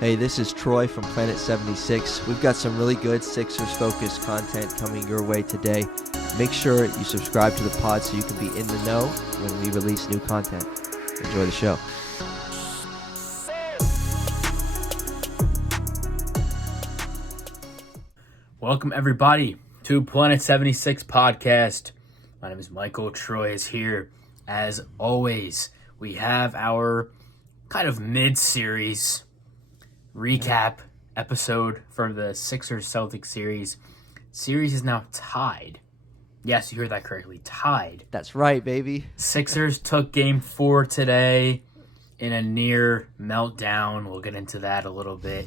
Hey, this is Troy from Planet 76. We've got some really good Sixers-focused content coming your way today. Make sure you subscribe to the pod so you can be in the know when we release new content. Enjoy the show. Welcome, everybody, to Planet 76 podcast. My name is Michael. Troy is here. As always, we have our kind of mid-series recap episode for the Sixers-Celtics series. Series is now tied. Yes, you heard that correctly. Tied. That's right, baby. Sixers took Game 4 today in a near meltdown. We'll get into that a little bit.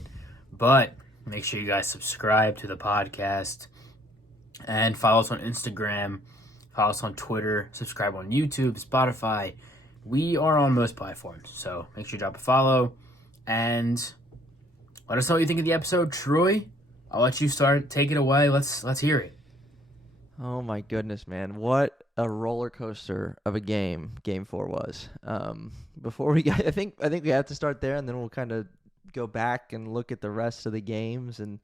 But make sure you guys subscribe to the podcast and follow us on Instagram, follow us on Twitter, subscribe on YouTube, Spotify. We are on most platforms, so make sure you drop a follow and let us know what you think of the episode. Troy, I'll let you start. Take it away. Let's hear it. Oh my goodness, man. What a roller coaster of a Game 4 was. Before we got, I think we have to start there, and then we'll kind of go back and look at the rest of the games and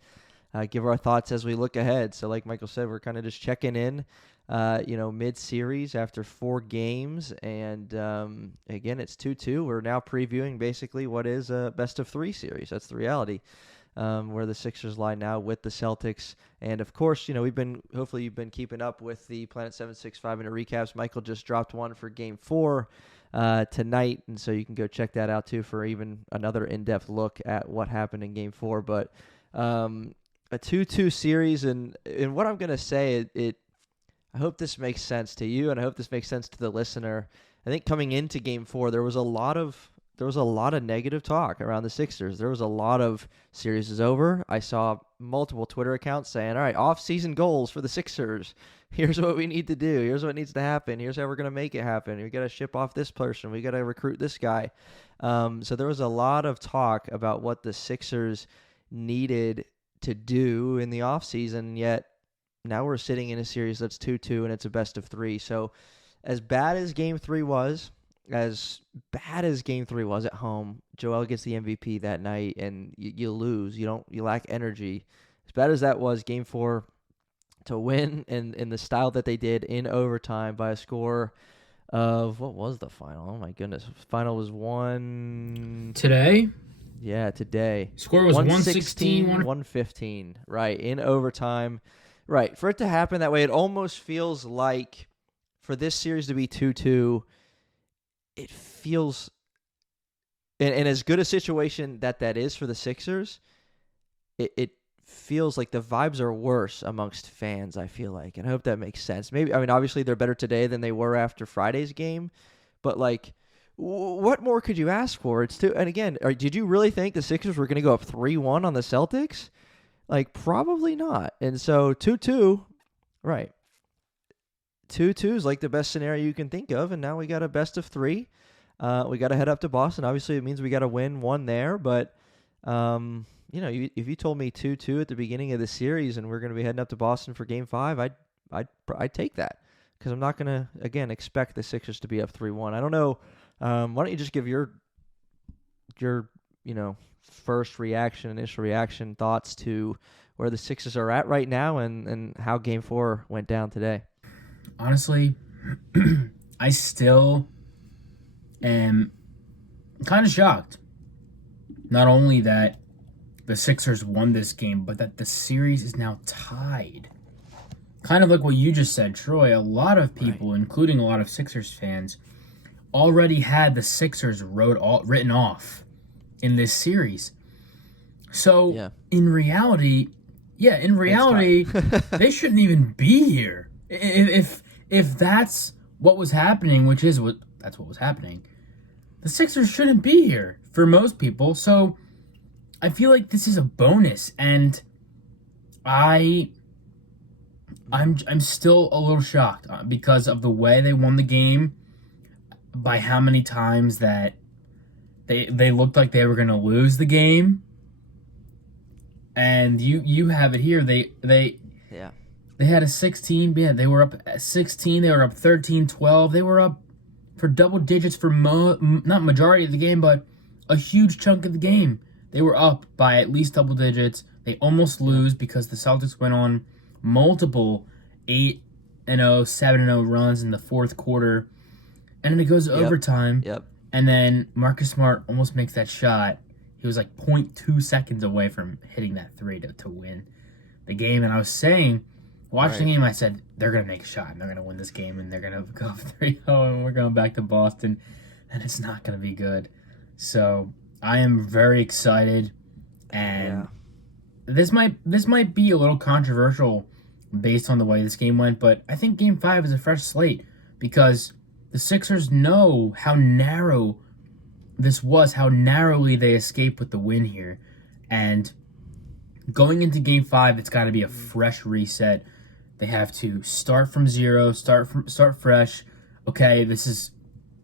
give our thoughts as we look ahead. So like Michael said, we're kind of just checking in, mid-series after 4 games. And again, it's 2-2. We're now previewing basically what is a best-of-3 series. That's the reality, where the Sixers lie now with the Celtics. And of course, hopefully you've been keeping up with the Planet 76 5-minute recaps. Michael just dropped one for Game 4 tonight, and so you can go check that out too for even another in-depth look at what happened in Game 4. But a 2-2 series, and what I'm going to say, I hope this makes sense to you, and I hope this makes sense to the listener. I think coming into Game 4, there was a lot of negative talk around the Sixers. There was a lot of series is over. I saw multiple Twitter accounts saying, all right, off-season goals for the Sixers. Here's what we need to do. Here's what needs to happen. Here's how we're going to make it happen. We got to ship off this person. We got to recruit this guy. So there was a lot of talk about what the Sixers needed to do in the offseason, yet now we're sitting in a series that's 2-2 and it's a best of 3. So as bad as Game 3 was, at home, Joel gets the MVP that night and you lose. You lack energy. As bad as that was, Game 4 to win in the style that they did in overtime by a score of, what was the final? Oh my goodness. Final was Today? Yeah, today. Score was 116, 115. Right, in overtime. Right, for it to happen that way, it almost feels like for this series to be 2-2, it feels, and as good a situation that is for the Sixers, it feels like the vibes are worse amongst fans, I feel like. And I hope that makes sense. Obviously they're better today than they were after Friday's game, but like, what more could you ask for? And again, did you really think the Sixers were going to go up 3-1 on the Celtics? Like, probably not. And so 2-2, right. 2-2 is like the best scenario you can think of, and now we got a best of 3. We got to head up to Boston. Obviously, it means we got to win one there, but if you told me 2-2 at the beginning of the series and we're going to be heading up to Boston for Game 5, I'd take that, because I'm not going to, again, expect the Sixers to be up 3-1. I don't know. Why don't you just give your first reaction, initial reaction, thoughts to where the Sixers are at right now and how Game 4 went down today? Honestly, I still am kind of shocked. Not only that the Sixers won this game, but that the series is now tied. Kind of like what you just said, Troy. A lot of people, right, including a lot of Sixers fans, already had the Sixers written off in this series. So, yeah. in reality, they shouldn't even be here. If that's what was happening, that's what was happening, the Sixers shouldn't be here for most people. So I feel like this is a bonus, and I'm still a little shocked because of the way they won the game, by how many times that they looked like they were going to lose the game. And you have it here. They had a 16. Yeah, they were up 16. They were up 13-12. They were up for double digits for not majority of the game, but a huge chunk of the game. They were up by at least double digits. They almost lose because the Celtics went on multiple 8-0, 7-0 runs in the fourth quarter. And then it goes to overtime. Yep. And then Marcus Smart almost makes that shot. He was like 0.2 seconds away from hitting that three to win the game. And I was saying, watching the game, I said, they're going to make a shot and they're going to win this game and they're going to go 3-0 and we're going back to Boston. And it's not going to be good. So I am very excited. And this might be a little controversial based on the way this game went, but I think Game 5 is a fresh slate because the Sixers know how narrow this was, how narrowly they escaped with the win here. And going into Game 5, it's got to be a fresh reset. They have to start from zero, start fresh. Okay,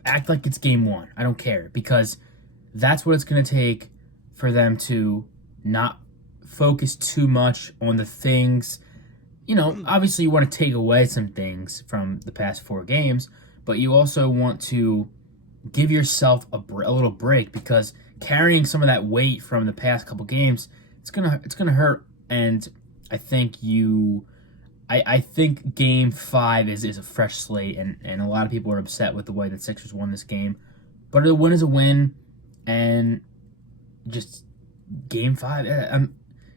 act like it's Game 1. I don't care, because that's what it's going to take for them to not focus too much on the things. Obviously you want to take away some things from the past 4 games, but you also want to give yourself a little break, because carrying some of that weight from the past couple games, it's gonna hurt. And I think I think Game 5 is a fresh slate, and a lot of people are upset with the way that Sixers won this game, but a win is a win, and just Game 5.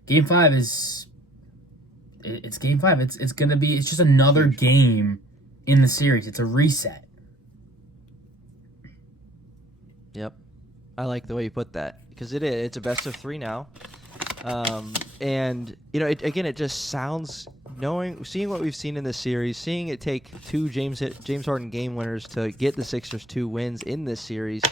Game 5 is it's Game 5. It's just another game in the series. It's a reset. Yep. I like the way you put that, because it's a best of 3 now. And it just sounds, seeing what we've seen in this series, seeing it take 2 James Harden game winners to get the Sixers 2 wins in this series,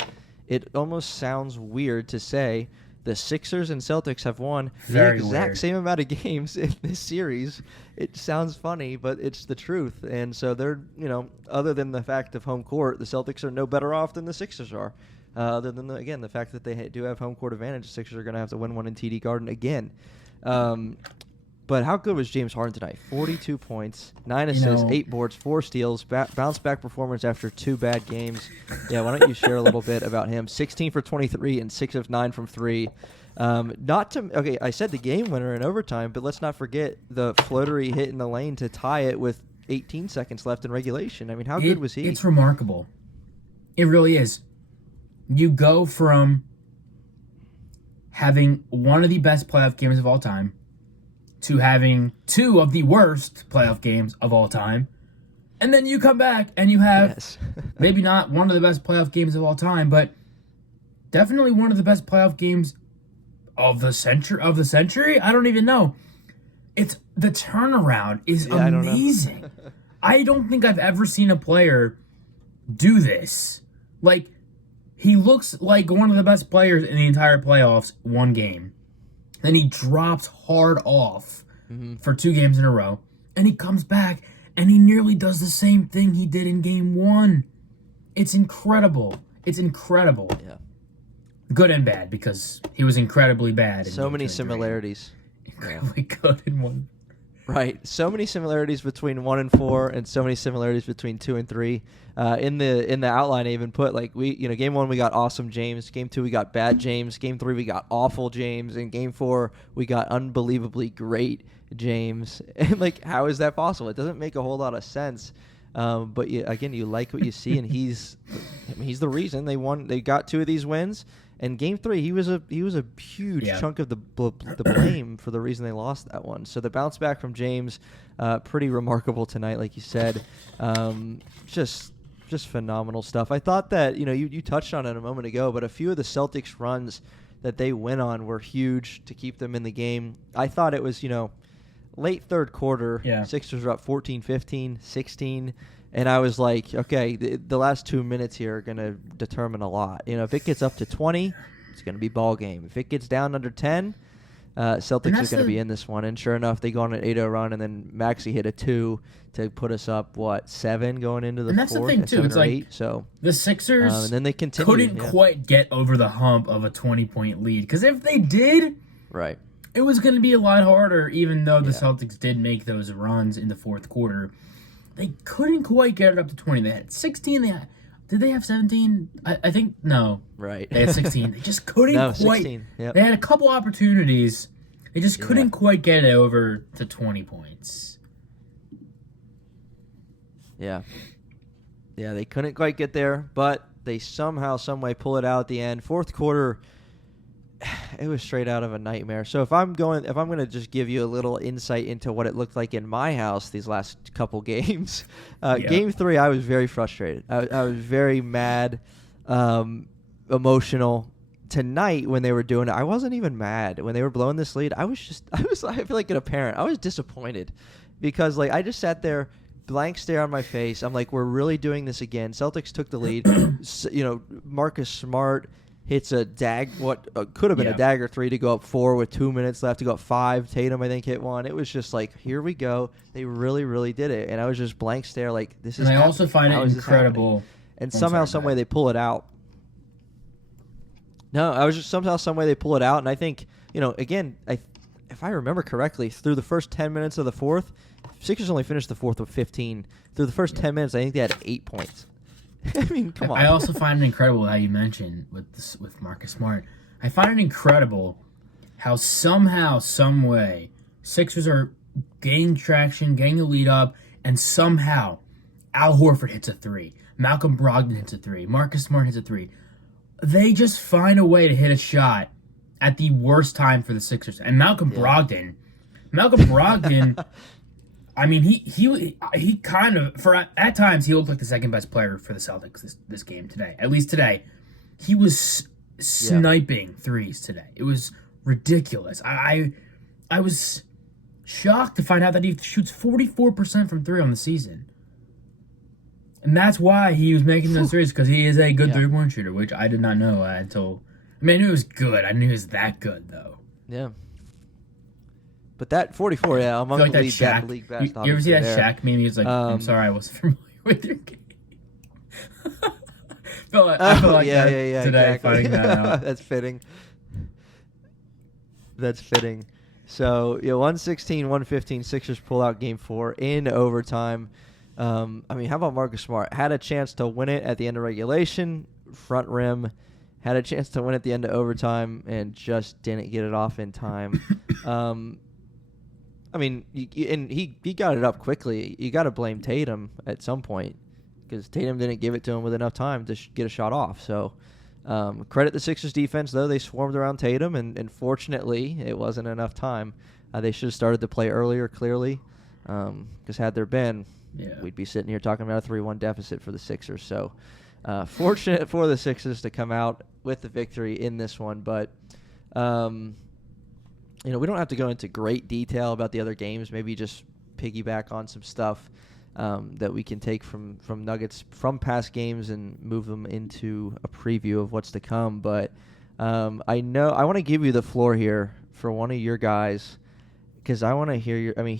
it almost sounds weird to say the Sixers and Celtics have won the exact same amount of games in this series. It sounds funny, but it's the truth. And so they're, other than the fact of home court, the Celtics are no better off than the Sixers are. Other than, the fact that they do have home court advantage, the Sixers are going to have to win one in TD Garden again. But how good was James Harden tonight? 42 points, 9 assists, 8 boards, 4 steals, bounce back performance after 2 bad games. Yeah, why don't you share a little bit about him? 16 for 23 and 6 of 9 from 3. I said the game winner in overtime, but let's not forget the floater he hit in the lane to tie it with 18 seconds left in regulation. I mean, how good was he? It's remarkable. It really is. You go from having one of the best playoff games of all time to having 2 of the worst playoff games of all time. And then you come back and you have maybe not one of the best playoff games of all time, but definitely one of the best playoff games of the century. I don't even know. It's the turnaround is amazing. I don't think I've ever seen a player do this. Like, he looks like one of the best players in the entire playoffs one game. Then he drops hard off for 2 games in a row. And he comes back and he nearly does the same thing he did in Game 1. It's incredible. It's incredible. Yeah. Good and bad, because he was incredibly bad. So many similarities. Incredibly good in 1. Right. So many similarities between 1 and 4, and so many similarities between 2 and 3. In the outline, I even put, Game 1 we got awesome James. Game 2 we got bad James. Game 3 we got awful James. And Game 4 we got unbelievably great James. And how is that possible? It doesn't make a whole lot of sense. But you like what you see, and he's the reason they won. They got 2 of these wins. And Game 3, he was a huge chunk of the blame for the reason they lost that one. So the bounce back from James, pretty remarkable tonight, like you said. Just phenomenal stuff. I thought that you touched on it a moment ago, but a few of the Celtics runs that they went on were huge to keep them in the game. I thought it was late third quarter. Yeah. Sixers were up 14-15, 16. And I was like, okay, the last 2 minutes here are going to determine a lot. If it gets up to 20, it's going to be ball game. If it gets down under 10, Celtics are going to be in this one. And sure enough, they go on an 8-0 run, and then Maxey hit a 2 to put us up, 7 going into the and that's fourth? The thing, too. It's like 8, so the Sixers and then they couldn't quite get over the hump of a 20-point lead. Because if they did, right, it was going to be a lot harder, even though the Celtics did make those runs in the fourth quarter. They couldn't quite get it up to 20. They had 16. They had Did they have 17? I think no. Right. They had 16. They just couldn't No, quite. 16. Yep. They had a couple opportunities. They just couldn't quite get it over to 20 points. Yeah. Yeah, they couldn't quite get there, but they somehow, someway pull it out at the end. Fourth quarter, it was straight out of a nightmare. So if I'm going to just give you a little insight into what it looked like in my house these last couple games, Game 3, I was very frustrated. I was very mad, emotional. Tonight when they were doing it, I wasn't even mad. When they were blowing this lead, I feel like a parent. I was disappointed because like I just sat there, blank stare on my face. I'm like, we're really doing this again. Celtics took the lead. Marcus Smart hits a could have been a dagger 3 to go up 4 with 2 minutes left to go up 5. Tatum, I think, hit one. It was just like, here we go. They really, really did it. And I was just blank stare like, this is And I happening. also find it incredible. And somehow, some way they pull it out. No, I was just somehow, some way they pull it out. And I think, again, if I remember correctly, through the first 10 minutes of the fourth, Sixers only finished the fourth with 15. Through the first 10 minutes, I think they had 8 points. I mean, come on. I also find it incredible how you mentioned with Marcus Smart. I find it incredible how somehow, some way, Sixers are gaining traction, getting the lead up, and somehow Al Horford hits a 3. Malcolm Brogdon hits a 3. Marcus Smart hits a 3. They just find a way to hit a shot at the worst time for the Sixers. And Malcolm Brogdon, I mean, he kind of, at times, he looked like the second best player for the Celtics this game today. At least today. He was sniping threes today. It was ridiculous. I was shocked to find out that he shoots 44% from 3 on the season. And that's why he was making those threes, because he is a good three-point shooter, which I did not know until... I mean, I knew he was good. I knew he was that good, though. Yeah. But that 44, among the league best. You ever see that Shaq meme? He was like, I'm sorry, I wasn't familiar with your game. I feel like today, exactly. Finding that out. That's fitting. That's fitting. So, 116-115, Sixers pull out Game 4 in overtime. I mean, how about Marcus Smart? Had a chance to win it at the end of regulation, front rim. Had a chance to win at the end of overtime and just didn't get it off in time. I mean, he got it up quickly. You got to blame Tatum at some point because Tatum didn't give it to him with enough time to get a shot off. So credit the Sixers defense, though. They swarmed around Tatum, and fortunately, it wasn't enough time. They should have started to play earlier, clearly, because had there been, we'd be sitting here talking about a 3-1 deficit for the Sixers. So fortunate for the Sixers to come out with the victory in this one. But, we don't have to go into great detail about the other games. Maybe just piggyback on some stuff that we can take from Nuggets from past games and move them into a preview of what's to come. But I want to give you the floor here for one of your guys because I want to hear your. I mean,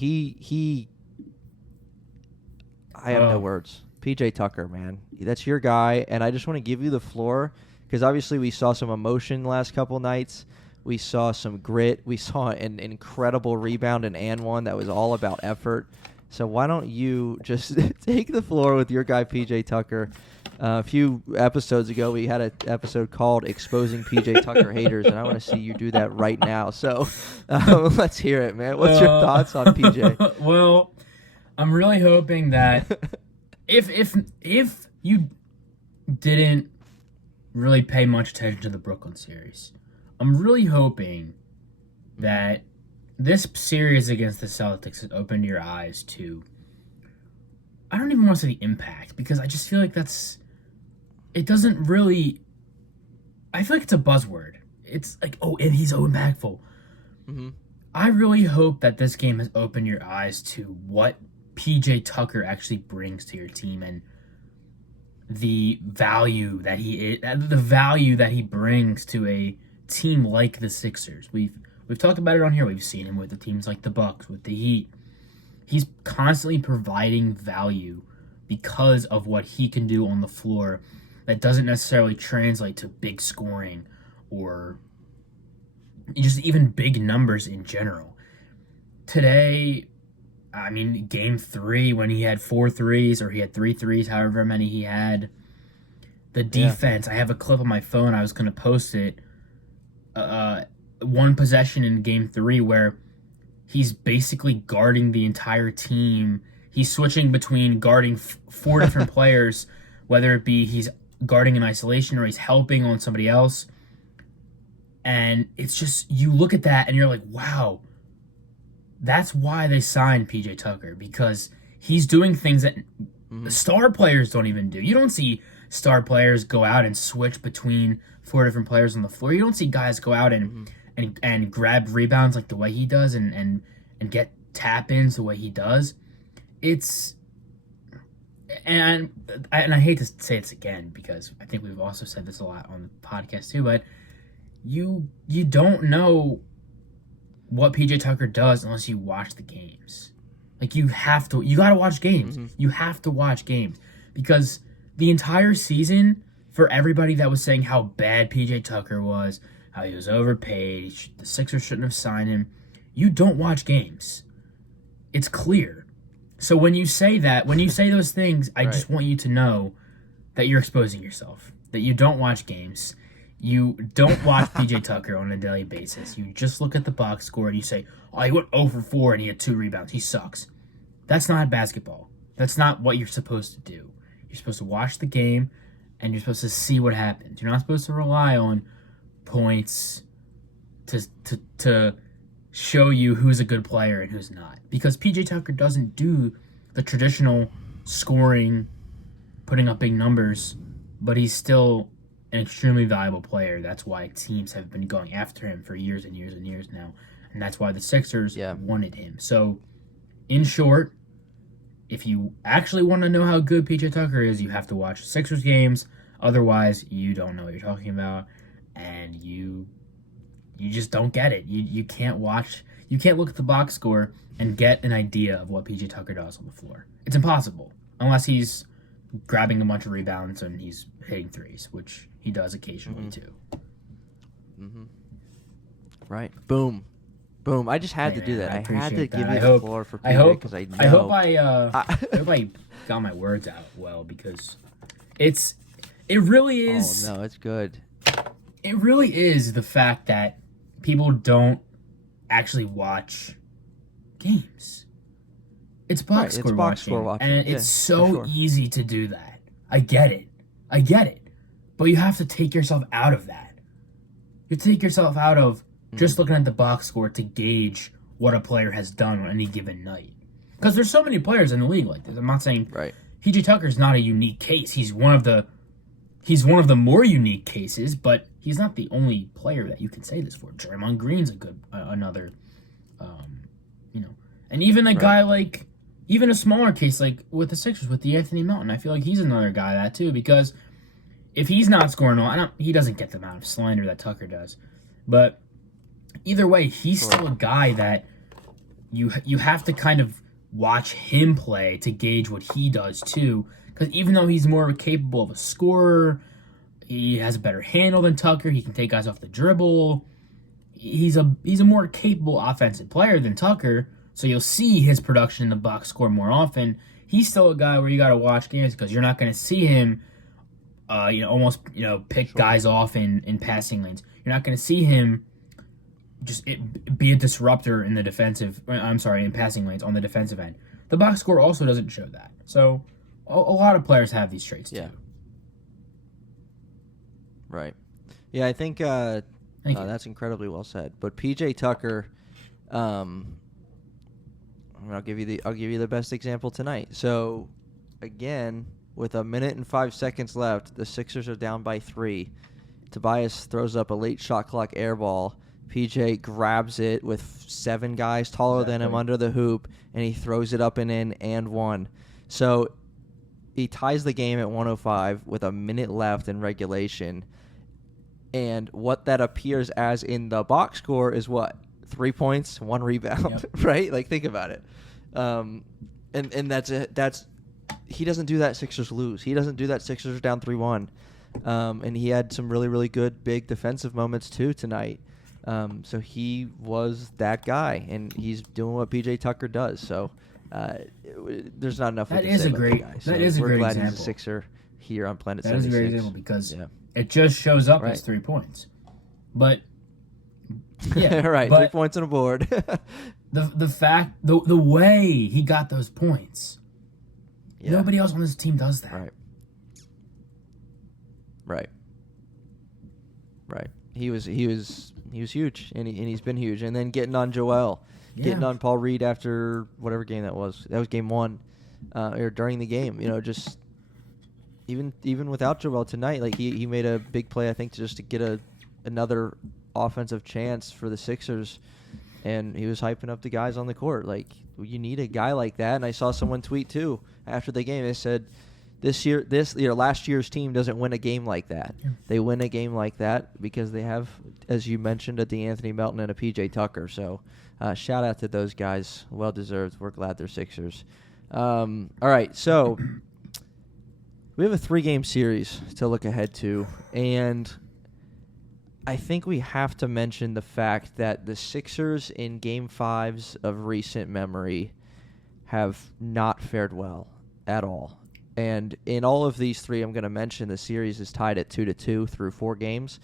I have no words. PJ Tucker, man, that's your guy, and I just want to give you the floor because obviously we saw some emotion the last couple nights. We saw some grit. We saw an incredible rebound in and one that was all about effort. So why don't you just take the floor with your guy, PJ Tucker? A few episodes ago, we had an episode called Exposing PJ Tucker Haters, and I want to see you do that right now. So let's hear it, man. What's your thoughts on PJ? Well, I'm really hoping that if you didn't really pay much attention to the Brooklyn series, I'm really hoping that this series against the Celtics has opened your eyes to, I don't even want to say the impact, because I just feel like it doesn't really, I feel like it's a buzzword. It's like, and he's so impactful. Mm-hmm. I really hope that this game has opened your eyes to what PJ Tucker actually brings to your team and the value that he brings to a team like the Sixers. We've talked about it on here. We've seen him with the teams like the Bucks, with the Heat. He's constantly providing value because of what he can do on the floor that doesn't necessarily translate to big scoring or just even big numbers in general. Today, I mean, Game 3, when he had 4 threes, or he had 3 threes, however many he had, The defense. I have a clip on my phone. I was going to post it. One possession in Game 3 where he's basically guarding the entire team. He's switching between guarding 4 different players, whether it be he's guarding in isolation or he's helping on somebody else. And it's just, you look at that and you're like, wow, that's why they signed PJ Tucker, because he's doing things that star players don't even do. You don't see star players go out and switch between 4 different players on the floor. You don't see guys go out and grab rebounds like the way he does and get tap-ins the way he does. And I hate to say this again, because I think we've also said this a lot on the podcast too, but you don't know what PJ Tucker does unless you watch the games. Like, you gotta watch games. You have to watch games, because the entire season, for everybody that was saying how bad PJ Tucker was, how he was overpaid, the Sixers shouldn't have signed him, you don't watch games. It's clear. So when you say those things, I just want you to know that you're exposing yourself, that you don't watch games. You don't watch PJ Tucker on a daily basis. You just look at the box score and you say, oh, he went 0 for 4 and he had 2 rebounds. He sucks. That's not basketball. That's not what you're supposed to do. You're supposed to watch the game and you're supposed to see what happens. You're not supposed to rely on points to show you who's a good player and who's not. Because PJ Tucker doesn't do the traditional scoring, putting up big numbers, but he's still an extremely valuable player. That's why teams have been going after him for years and years and years now. And that's why the Sixers wanted him. So, in short, if you actually want to know how good PJ Tucker is, you have to watch Sixers games. Otherwise, you don't know what you're talking about, and you just don't get it. You can't look at the box score and get an idea of what PJ Tucker does on the floor. It's impossible, unless he's grabbing a bunch of rebounds and he's hitting threes, which he does occasionally too. Right. Boom. I just had to do that. I had to give you the floor for PJ, because I know. I hope I got my words out well, because it really is. Oh no, it's good. It really is the fact that people don't actually watch games. It's box score watching. And it's so easy to do that. I get it. But you have to take yourself out of that. You take yourself out of just looking at the box score to gauge what a player has done on any given night. Because there's so many players in the league like this. I'm not saying PJ Tucker's not a unique case. He's one of the more unique cases, but he's not the only player that you can say this for. Draymond Green's another, and even a guy like, even a smaller case like with the Sixers with the Anthony Melton. I feel like he's another guy that too, because if he's not scoring he doesn't get the amount of slander that Tucker does, but either way, he's still a guy that you have to kind of watch him play to gauge what he does too. Because even though he's more capable of a scorer, he has a better handle than Tucker. He can take guys off the dribble. He's a more capable offensive player than Tucker. So you'll see his production in the box score more often. He's still a guy where you got to watch games, because you're not going to see him, pick guys off in passing lanes. You're not going to see him just be a disruptor in the defensive. In passing lanes on the defensive end. The box score also doesn't show that. So a lot of players have these traits too. Right. Yeah, I think that's incredibly well said. But PJ Tucker, I'll give you the best example tonight. So, again, with 1 minute and 5 seconds left, the Sixers are down by 3. Tobias throws up a late shot clock air ball. PJ grabs it with 7 guys taller than him under the hoop, and he throws it up and in and one. So he ties the game at 105 with 1 minute left in regulation. And what that appears as in the box score is what? 3 points, 1 rebound, right? Like, think about it. And that's it. He doesn't do that, Sixers lose. He doesn't do that, Sixers are down 3-1. And he had some really, really good big defensive moments too tonight. So he was that guy, and he's doing what PJ Tucker does. So there's not enough. That is a great. So that is a we're great glad example. He's a Sixer. here on Planet That 76. is a great example because it just shows up Right. as 3 points. But yeah, right, but 3 points on the board. the way he got those points, nobody else on this team does that. Right. He was huge, and he's been huge. And then getting on Joel, getting on Paul Reed after whatever game that was. That was game 1, or during the game. Just even without Joel tonight, like he made a big play, I think, just to get another offensive chance for the Sixers, and he was hyping up the guys on the court. Like, you need a guy like that. And I saw someone tweet too after the game. They said, last year's team doesn't win a game like that. Yeah. They win a game like that because they have, as you mentioned, a DeAnthony Melton and a PJ Tucker. So shout out to those guys. Well deserved. We're glad they're Sixers. All right, so we have a 3-game series to look ahead to, and I think we have to mention the fact that the Sixers in Game 5s of recent memory have not fared well at all. And in all of these 3, I'm going to mention the series is tied at 2-2 through 4 games.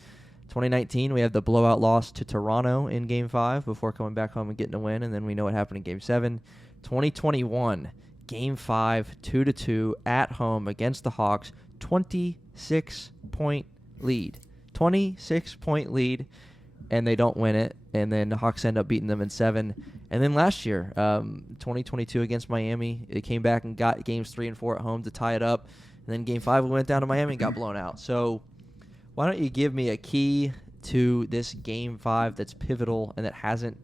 2019, we have the blowout loss to Toronto in Game 5 before coming back home and getting a win, and then we know what happened in Game 7. 2021, Game 5, 2-2 at home against the Hawks, 26-point lead. 26-point lead, and they don't win it. And then the Hawks end up beating them in 7. And then last year, 2022 against Miami, it came back and got games 3 and 4 at home to tie it up. And then Game 5, we went down to Miami and got blown out. So why don't you give me a key to this Game 5 that's pivotal and that hasn't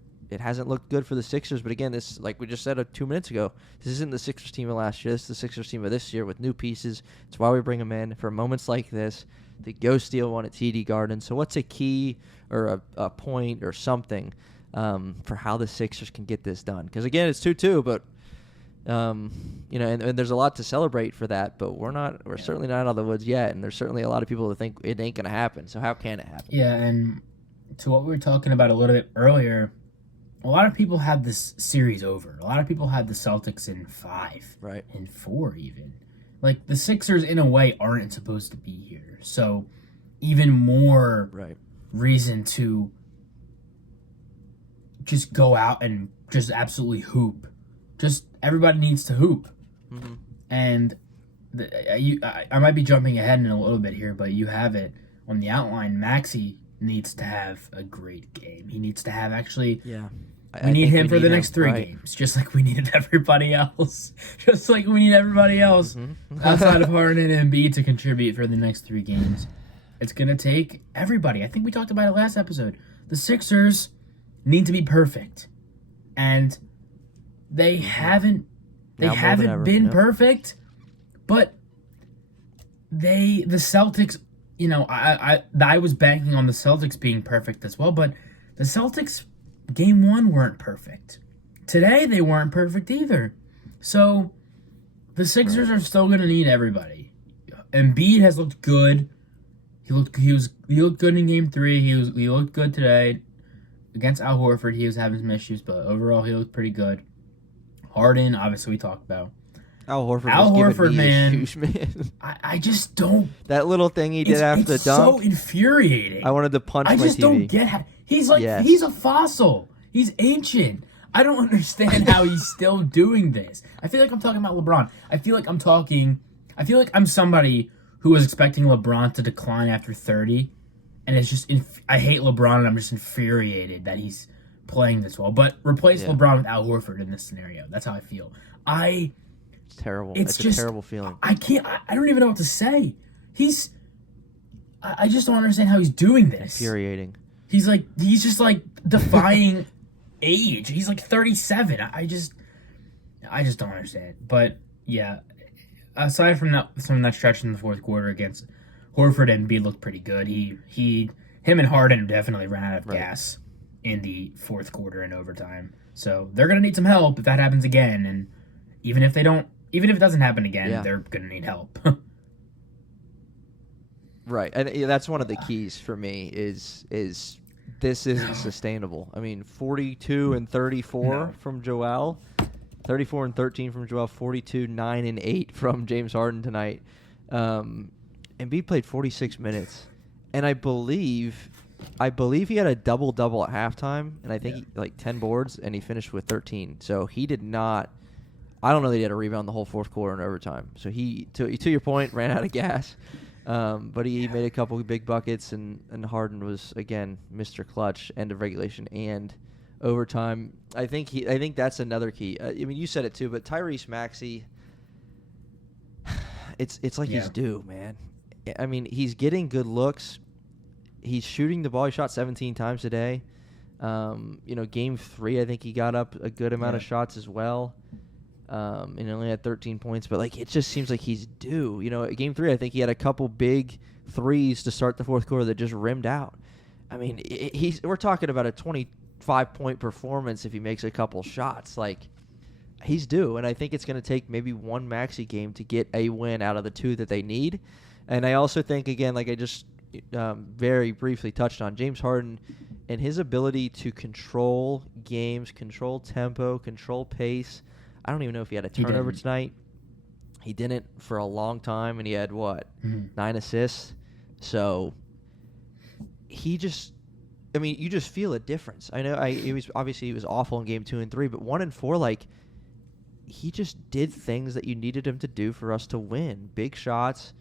looked good for the Sixers? But again, this, like we just said 2 minutes ago, this isn't the Sixers team of last year. This is the Sixers team of this year with new pieces. It's why we bring them in for moments like this to go steal one at TD Garden. So what's a key or a point or something for how the Sixers can get this done? Because again, it's 2-2, but and there's a lot to celebrate for that. But we're certainly not out of the woods yet, and there's certainly a lot of people that think it ain't gonna happen. So how can it happen? Yeah, and to what we were talking about a little bit earlier, a lot of people had this series over. A lot of people had the Celtics in 5, right, in 4 even. Like, the Sixers, in a way, aren't supposed to be here. So, even more reason to just go out and just absolutely hoop. Just, everybody needs to hoop. Mm-hmm. And I might be jumping ahead in a little bit here, but you have it on the outline. Maxey needs to have a great game. He needs to have, actually... Yeah. We need him for the next 3 games, just like we needed everybody else. Just like we need everybody else outside of Harden and Embiid to contribute for the next 3 games. It's going to take everybody. I think we talked about it last episode. The Sixers need to be perfect. And they haven't been perfect, but the Celtics, I was banking on the Celtics being perfect as well, but the Celtics Game 1 weren't perfect. Today they weren't perfect either. So the Sixers are still going to need everybody. Embiid has looked good. He looked good in Game 3. He looked good today against Al Horford. He was having some issues, but overall he looked pretty good. Harden, obviously we talked about. Al Horford, man. Issues, man. I just don't. That little thing he did after the dunk. It's so infuriating. I wanted to punch my TV. I just don't get how. He's like, he's a fossil. He's ancient. I don't understand how he's still doing this. I feel like I'm talking about LeBron. I feel like I'm somebody who was expecting LeBron to decline after 30. And it's just, I hate LeBron and I'm just infuriated that he's playing this well. But replace LeBron with Al Horford in this scenario. That's how I feel. It's terrible. It's just a terrible feeling. I don't even know what to say. I just don't understand how he's doing this. Infuriating. He's just like defying age. He's like 37. I just don't understand. But yeah, aside from that stretch in the fourth quarter against Horford and Embiid looked pretty good. Him and Harden definitely ran out of gas in the fourth quarter and overtime. So they're gonna need some help if that happens again. And even if it doesn't happen again, they're gonna need help. Right, and that's one of the keys for me is this isn't sustainable. I mean, 42 and 34 from Joel, 34 and 13 from Joel, 42, 9 and 8 from James Harden tonight. Embiid played 46 minutes, and I believe he had a double-double at halftime, and I think like 10 boards, and he finished with 13. So he did not. I don't know that he had a rebound the whole fourth quarter in overtime. So he, to your point, ran out of gas. But he made a couple of big buckets, and Harden was again Mr. Clutch, end of regulation and overtime. I think that's another key. I mean, you said it too, but Tyrese Maxey, it's like he's due, man. I mean, he's getting good looks. He's shooting the ball. He shot 17 times today. Game 3, I think he got up a good amount of shots as well. And he only had 13 points, but like it just seems like he's due. Game 3, I think he had a couple big threes to start the fourth quarter that just rimmed out. I mean, we're talking about a 25-point performance if he makes a couple shots. Like, he's due, and I think it's going to take maybe one Maxey game to get a win out of the 2 that they need. And I also think, again, like I just very briefly touched on, James Harden and his ability to control games, control tempo, control pace. I don't even know if he had a turnover tonight. He didn't for a long time, and he had, 9 assists. So he just – I mean, you just feel a difference. I know he was awful in Game 2 and 3, but 1 and 4, like, he just did things that you needed him to do for us to win. Big shots.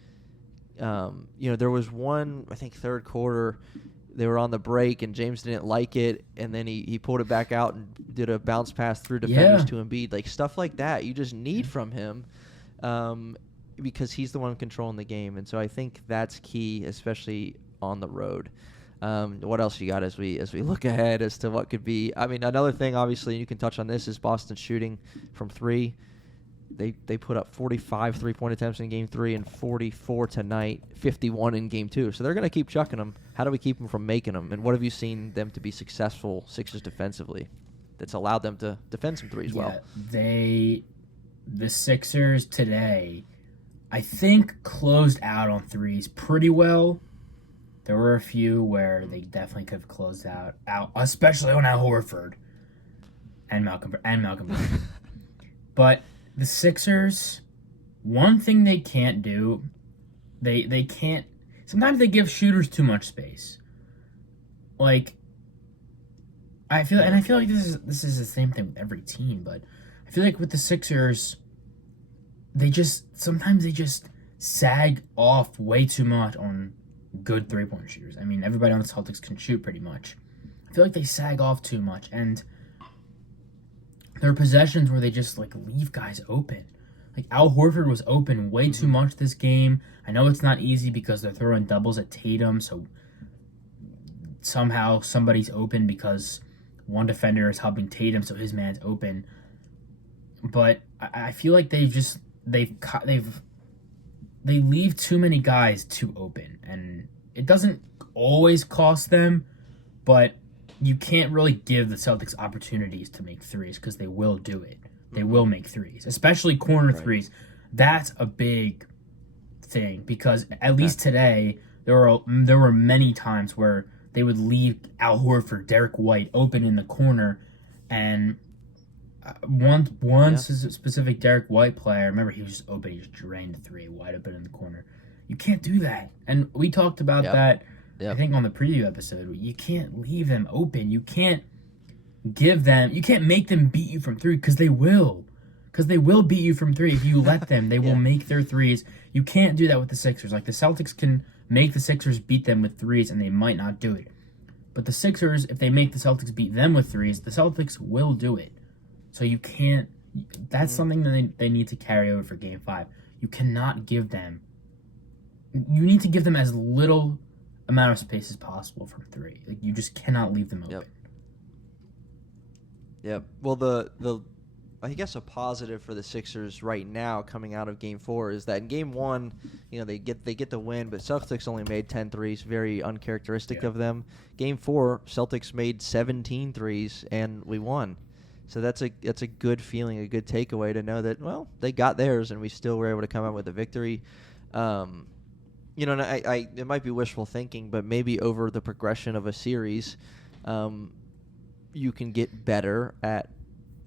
There was one, I think, third quarter – they were on the break, and James didn't like it, and then he pulled it back out and did a bounce pass through defenders to Embiid. Like, stuff like that you just need from him because he's the one controlling the game. And so I think that's key, especially on the road. What else you got as we look ahead as to what could be? I mean, another thing, obviously, you can touch on this, is Boston shooting from 3. They put up 45 3-point attempts in Game 3 and 44 tonight, 51 in Game 2. So they're going to keep chucking them. How do we keep them from making them? And what have you seen them to be successful, Sixers defensively, that's allowed them to defend some threes well? The Sixers today, I think, closed out on threes pretty well. There were a few where they definitely could have closed out, especially on Al Horford and Malcolm Brogdon. But the Sixers, one thing they can't do, they can't. Sometimes they give shooters too much space. Like, I feel like this is the same thing with every team, but I feel like with the Sixers, sometimes they just sag off way too much on good 3-point shooters. I mean, everybody on the Celtics can shoot pretty much. I feel like they sag off too much, and there are possessions where they just like leave guys open. Like, Al Horford was open way too much this game. I know it's not easy because they're throwing doubles at Tatum, so somehow somebody's open because one defender is helping Tatum, so his man's open. But I feel like they leave too many guys too open, and it doesn't always cost them, but you can't really give the Celtics opportunities to make threes because they will do it. They will make threes, especially corner threes. That's a big thing because at least today there were many times where they would leave Al Horford, Derek White open in the corner, and one specific Derek White player, I remember he was just open, he just drained a three wide open in the corner. You can't do that, and we talked about that. I think on the preview episode. You can't leave them open. You can't make them beat you from three because they will. Because they will beat you from three if you let them. They will make their threes. You can't do that with the Sixers. Like, the Celtics can make the Sixers beat them with threes, and they might not do it. But the Sixers, if they make the Celtics beat them with threes, the Celtics will do it. So you can't. That's something that they need to carry over for Game 5. You cannot give them. You need to give them as little amount of space as possible from three. Like, you just cannot leave them open. Yep. Well, the I guess a positive for the Sixers right now coming out of Game 4 is that in Game 1, they get the win, but Celtics only made 10 threes, very uncharacteristic of them. Game 4, Celtics made 17 threes, and we won. So that's a good feeling, a good takeaway to know that, well, they got theirs, and we still were able to come out with a victory. And it might be wishful thinking, but maybe over the progression of a series, you can get better at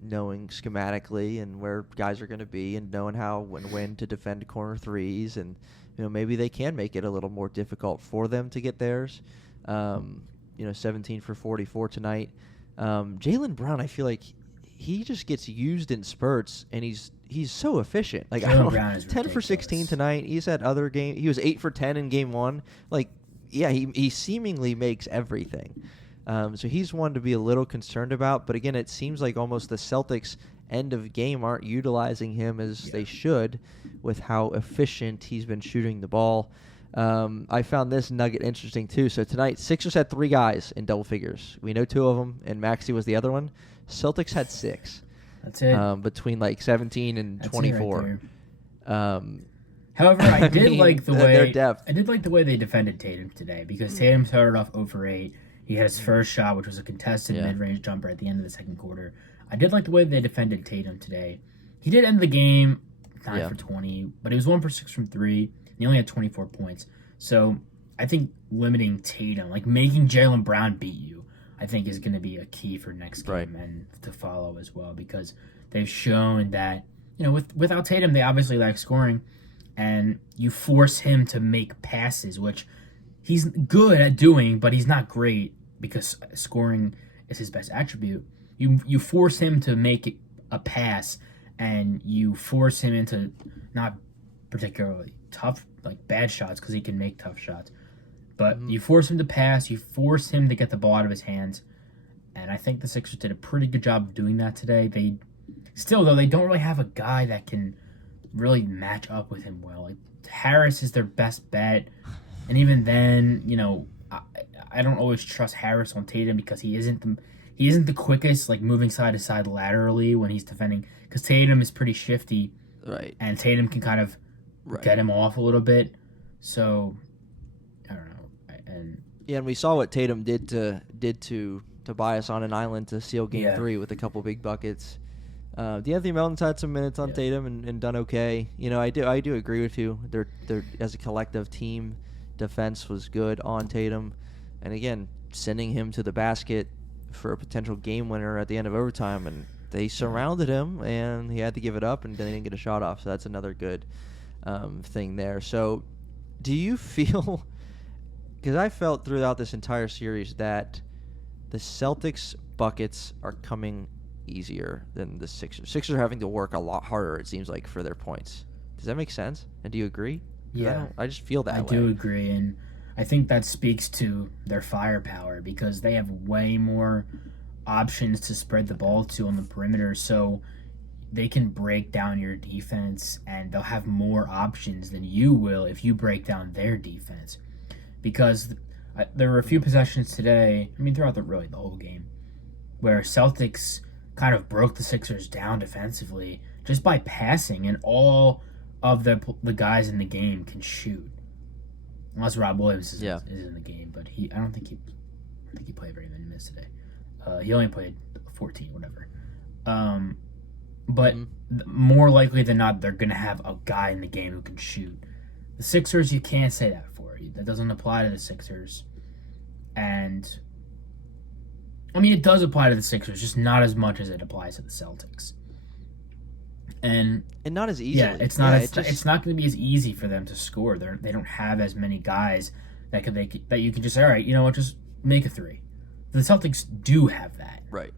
knowing schematically and where guys are going to be and knowing how and when to defend corner threes and maybe they can make it a little more difficult for them to get theirs. 17 for 44 tonight. Jaylen Brown, I feel like he just gets used in spurts, and he's so efficient. Like, Jaylen Brown is 10 for 16 tonight. He's had other game. He was 8 for 10 in game 1. Like, yeah, he seemingly makes everything. So he's one to be a little concerned about. But again, it seems like almost the Celtics end of game aren't utilizing him as they should with how efficient he's been shooting the ball. I found this nugget interesting too. So tonight, Sixers had 3 guys in double figures. We know 2 of them, and Maxey was the other one. Celtics had 6. That's it. Between like 17 and That's 24. However, I did like the way their depth. I did like the way they defended Tatum today, because Tatum started off 0 for 8. He had his first shot, which was a contested mid-range jumper at the end of the second quarter. I did like the way they defended Tatum today. He did end the game 9 for 20, but he was 1 for 6 from 3. And he only had 24 points. So I think limiting Tatum, like making Jaylen Brown beat you, I think is going to be a key for next game and to follow as well, because they've shown that, without Tatum, they obviously lack scoring, and you force him to make passes, which he's good at doing, but he's not great because scoring is his best attribute. You force him to make a pass, and you force him into not particularly tough, like bad shots, because he can make tough shots. But you force him to pass, you force him to get the ball out of his hands, and I think the Sixers did a pretty good job of doing that today. They don't really have a guy that can really match up with him well. Like, Harris is their best bet, and even then, I don't always trust Harris on Tatum, because he isn't the quickest, like moving side to side laterally when he's defending, because Tatum is pretty shifty, right? And Tatum can kind of get him off a little bit. So I don't know. And we saw what Tatum did to Tobias on an island to seal Game 3 with a couple big buckets. D'Anthony Melton's had some minutes on Tatum and done okay. I do agree with you. They're as a collective team, defense was good on Tatum, and again, sending him to the basket for a potential game winner at the end of overtime, and they surrounded him, and he had to give it up, and they didn't get a shot off. So that's another good thing there. So do you feel, because I felt throughout this entire series that the Celtics buckets are coming easier than the Sixers. Sixers are having to work a lot harder, it seems like, for their points. Does that make sense? And do you agree? Yeah. I just feel that way. I do agree, and I think that speaks to their firepower, because they have way more options to spread the ball to on the perimeter, so they can break down your defense, and they'll have more options than you will if you break down their defense. Because there were a few possessions today, throughout the whole game, where Celtics kind of broke the Sixers down defensively just by passing, and all of the guys in the game can shoot. Unless Rob Williams is in the game, but I don't think he played very many minutes today. He only played 14, whatever. But more likely than not, they're going to have a guy in the game who can shoot. The Sixers, you can't say that for. That doesn't apply to the Sixers. And, it does apply to the Sixers, just not as much as it applies to the Celtics. And not as easily. Yeah, it's not. It's not going to be as easy for them to score. They don't have as many guys that you can just say, all right, just make a 3. The Celtics do have that. Right.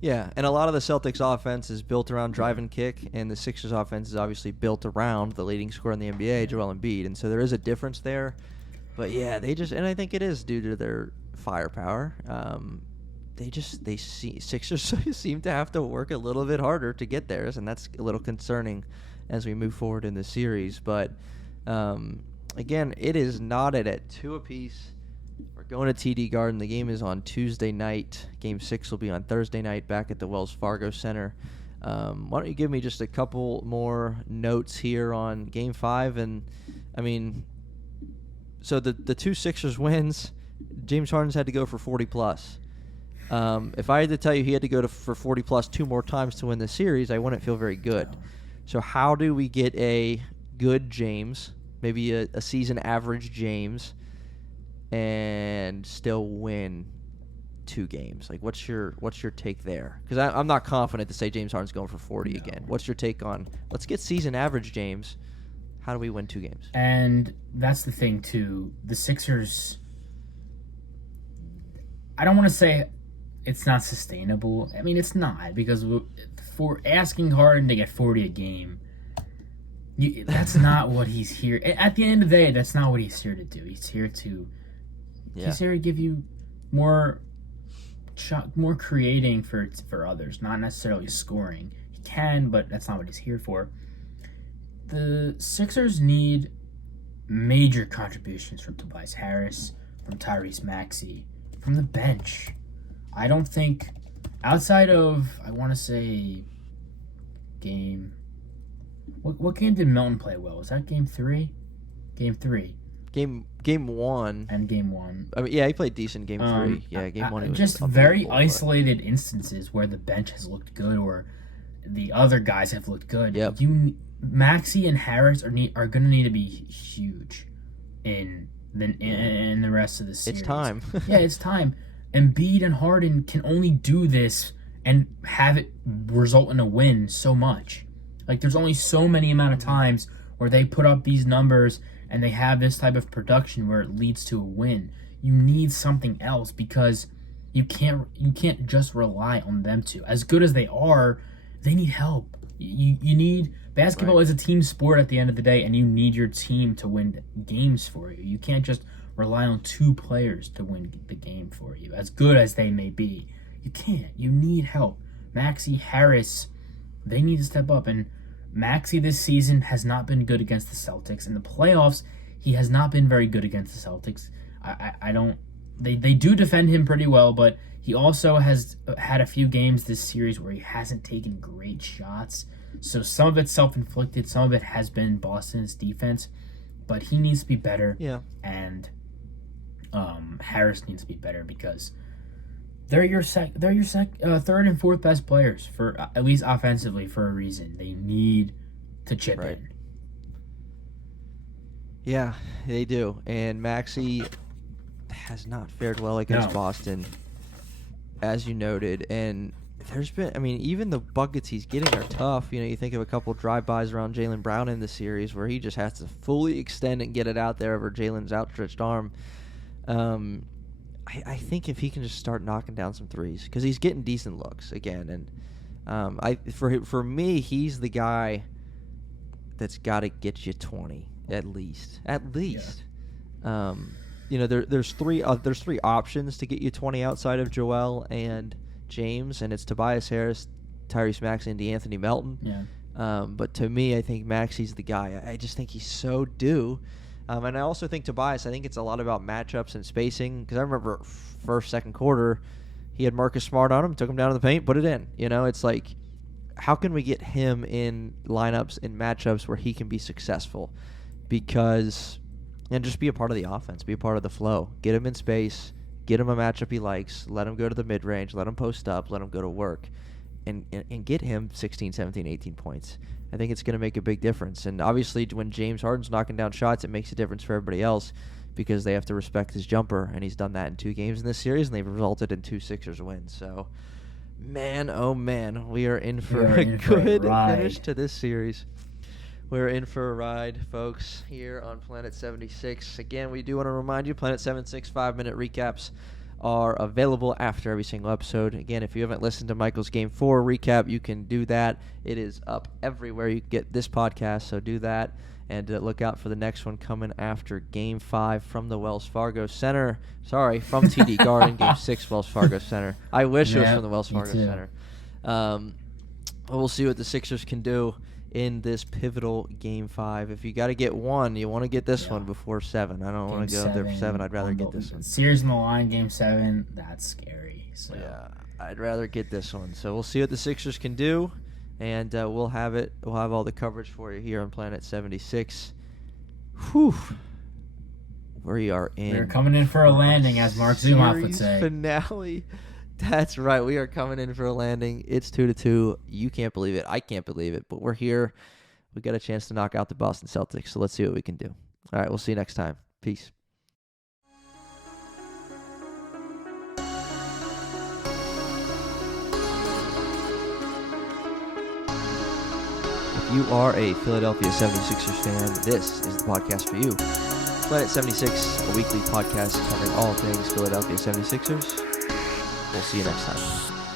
Yeah, and a lot of the Celtics offense is built around drive and kick, and the Sixers offense is obviously built around the leading scorer in the NBA, Joel Embiid, and so there is a difference there. But yeah, and I think it is due to their firepower. Sixers seem to have to work a little bit harder to get theirs, and that's a little concerning as we move forward in the series. But again, it is knotted at 2 apiece. We're going to TD Garden. The game is on Tuesday night. Game 6 will be on Thursday night back at the Wells Fargo Center. Why don't you give me just a couple more notes here on Game 5? And, so the 2 Sixers wins, James Harden's had to go for 40-plus. If I had to tell you he had to go for 40-plus 2 more times to win the series, I wouldn't feel very good. So how do we get a good James, maybe a season average James, and still win 2 games? Like, what's your take there? Because I'm not confident to say James Harden's going for 40 again. What's your take on, let's get season average James. How do we win 2 games? And that's the thing, too. The Sixers, I don't want to say it's not sustainable. I mean, it's not, because for asking Harden to get 40 a game, that's not what he's here. At the end of the day, that's not what he's here to do. He's here to give you more creating for others, not necessarily scoring. He can, but that's not what he's here for. The Sixers need major contributions from Tobias Harris, from Tyrese Maxey, from the bench. I don't think, outside of, I want to say, what game did Milton play well? Was that game 3? Game 3. Game 1. And game 1. I mean, yeah, he played decent game 3. Yeah, game 1 he was just very isolated instances where the bench has looked good or the other guys have looked good. Yep. Maxey and Harris are going to need to be huge in the rest of the series. It's time. Yeah, it's time. Embiid and Harden can only do this and have it result in a win so much. Like, there's only so many amount of times where they put up these numbers and they have this type of production where it leads to a win. You need something else, because you can't just rely on them two. As good as they are, they need help. You need basketball is a team sport at the end of the day, and you need your team to win games for you. You can't just rely on 2 players to win the game for you, as good as they may be. You can't. You need help. Maxey, Harris, they need to step up. And Maxey this season has not been good against the Celtics. In the playoffs, he has not been very good against the Celtics. They do defend him pretty well, but he also has had a few games this series where he hasn't taken great shots. So some of it's self-inflicted, some of it has been Boston's defense, but he needs to be better. Yeah. And Harris needs to be better, because they're your third and fourth best players, for at least offensively, for a reason. They need to chip in. Yeah, they do. And Maxey has not fared well against Boston, as you noted. And there's been, I mean, even the buckets he's getting are tough. You know, you think of a couple drive-bys around Jaylen Brown in the series where he just has to fully extend and get it out there over Jaylen's outstretched arm. I think if he can just start knocking down some threes, because he's getting decent looks again. And for me, he's the guy that's got to get you 20 at least. Yeah. You know, there's three options to get you 20 outside of Joel and James, and it's Tobias Harris, Tyrese Maxey, and DeAnthony Melton. Yeah. But to me, I think Maxey's the guy. I just think he's so due. And I also think Tobias, I think it's a lot about matchups and spacing, because I remember first, second quarter, he had Marcus Smart on him, took him down to the paint, put it in. You know, it's like, how can we get him in lineups, in matchups where he can be successful? And just be a part of the offense, be a part of the flow. Get him in space, get him a matchup he likes, let him go to the mid-range, let him post up, let him go to work, and get him 16, 17, 18 points. I think it's going to make a big difference. And obviously, when James Harden's knocking down shots, it makes a difference for everybody else, because they have to respect his jumper, and he's done that in 2 games in this series, and they've resulted in 2 Sixers wins. So, man, oh man, we are in for a good finish to this series. We're in for a ride, folks, here on Planet 76. Again, we do want to remind you, Planet 76 5-minute recaps are available after every single episode. Again, if you haven't listened to Michael's Game 4 recap, you can do that. It is up everywhere you get this podcast, so do that. And look out for the next one coming after Game 5 from the Wells Fargo Center. Sorry, from TD Garden, Game 6, Wells Fargo Center. I wish it was from the Wells Fargo Center. We'll see what the Sixers can do in this pivotal Game 5. If you got to get one, you want to get this one before 7. I don't want to go there for 7. I'd rather get this one. Series in the line, Game 7, that's scary. So. Yeah, I'd rather get this one. So we'll see what the Sixers can do, and we'll have it. We'll have all the coverage for you here on Planet 76. Whew. We are in. We're coming in for a landing, as Mark Zumoff would say. Finale. That's right. We are coming in for a landing. It's 2-2. You can't believe it. I can't believe it. But we're here. We got a chance to knock out the Boston Celtics. So let's see what we can do. All right. We'll see you next time. Peace. If you are a Philadelphia 76ers fan, this is the podcast for you. Planet 76, a weekly podcast covering all things Philadelphia 76ers. We'll see you next time.